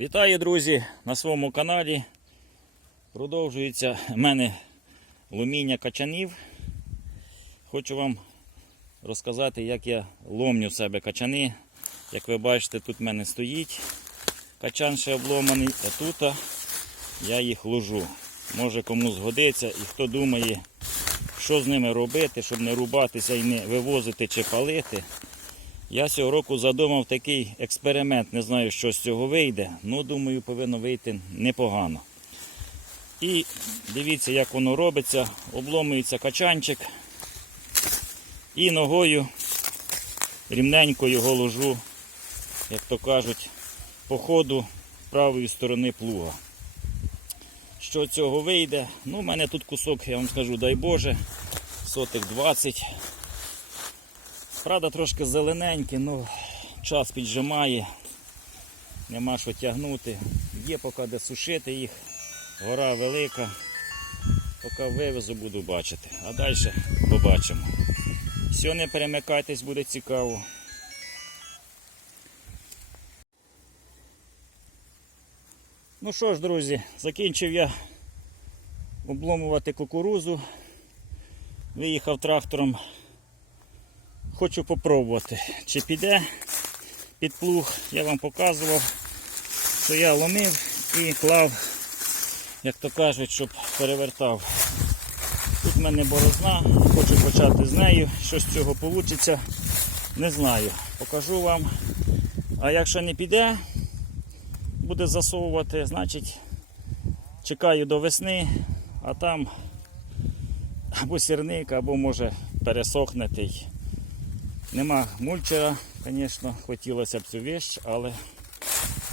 Вітаю, друзі, на своєму каналі. Продовжується в мене ломіння качанів. Хочу вам розказати, як я ломню в себе качани. Як ви бачите, тут в мене стоїть качан ще обломаний, а тут я їх ложу. Може кому згодиться і хто думає, що з ними робити, щоб не рубатися і не вивозити чи палити. Я цього року задумав такий експеримент, не знаю, що з цього вийде, але думаю, повинно вийти непогано. І дивіться, як воно робиться. Обломується качанчик і ногою рівненько його ложу, як то кажуть, по ходу правої сторони плуга. Що цього вийде? Ну, у мене тут кусок, я вам скажу, дай Боже, сотих 20. Правда, трошки зелененькі, ну час піджимає, нема що тягнути. Є поки де сушити їх, гора велика. Поки вивезу, буду бачити. А далі побачимо. Все, не перемикайтесь, буде цікаво. Ну що ж, друзі, закінчив я обломувати кукурузу. Виїхав трактором Хочу попробувати, чи піде під плуг. Я вам показував, що я ломив і клав, як то кажуть, щоб перевертав. Тут в мене борозна, хочу почати з нею. Що з цього вийде, не знаю. Покажу вам. А якщо не піде, буде засовувати, значить чекаю до весни, а там або сірник, або може пересохнетий. Нема мульчера, звісно, хотілося б цю віч, але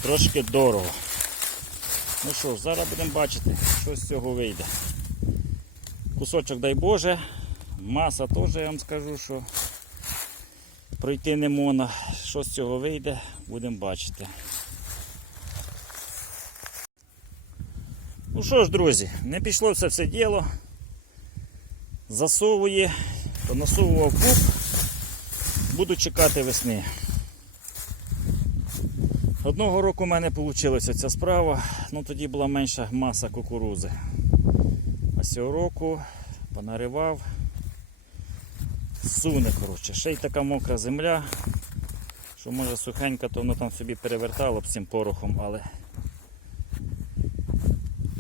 трошки дорого. Ну що ж, зараз будемо бачити, що з цього вийде. Кусочок, дай Боже, маса теж я вам скажу, що пройти не можна. Що з цього вийде, будемо бачити. Ну що ж, друзі, не пішло це все діло. Засовує, понасовував куб. Буду чекати весни. Одного року в мене вийшла ця справа, ну тоді була менша маса кукурузи. А цього року понаривав, суне, коротше. Ще й така мокра земля, що може сухенька, то воно там собі перевертало б цим порохом, але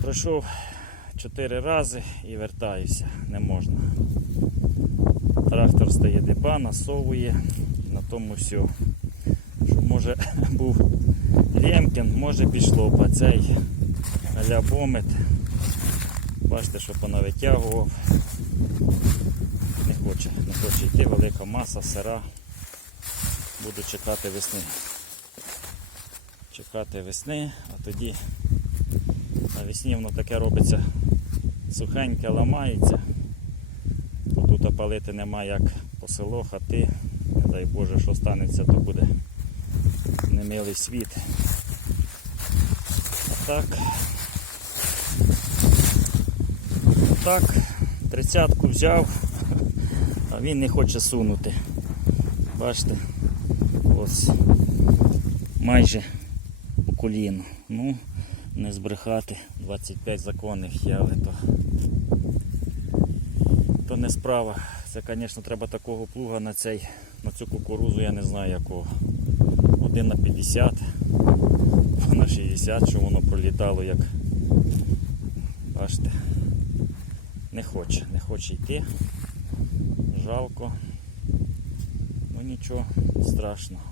пройшов чотири рази і вертаюся, не можна. Трактор стає диба, насовує, на тому все. Що може був Лємкін, може пішло б, цей аля. Бачите, що понавитягував. Не хоче, не хоче йти, велика маса, сира. Буду чекати весни. Чекати весни, а тоді навесні воно таке робиться сухеньке, ламається. Тут опалити нема як по село, хати. Не дай Боже, що станеться, то буде немилий світ. А так. Так, тридцятку взяв, а він не хоче сунути. Бачите, ось майже по коліну. Ну, не збрехати, 25 законних є, то не справа. Це, звісно, треба такого плуга на цей, на цю кукурузу, я не знаю якого. Один на 50, на 60, що воно пролітало як. Бачите, не хоче, не хоче йти. Жалко. Ну нічого страшного.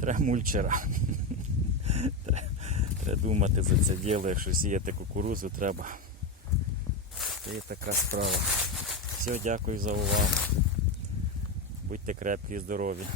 Треба мульчера. Треба думати за це діло, якщо сіяти кукурузу, треба. Є така справа. Все, дякую за увагу. Будьте крепкі і здорові.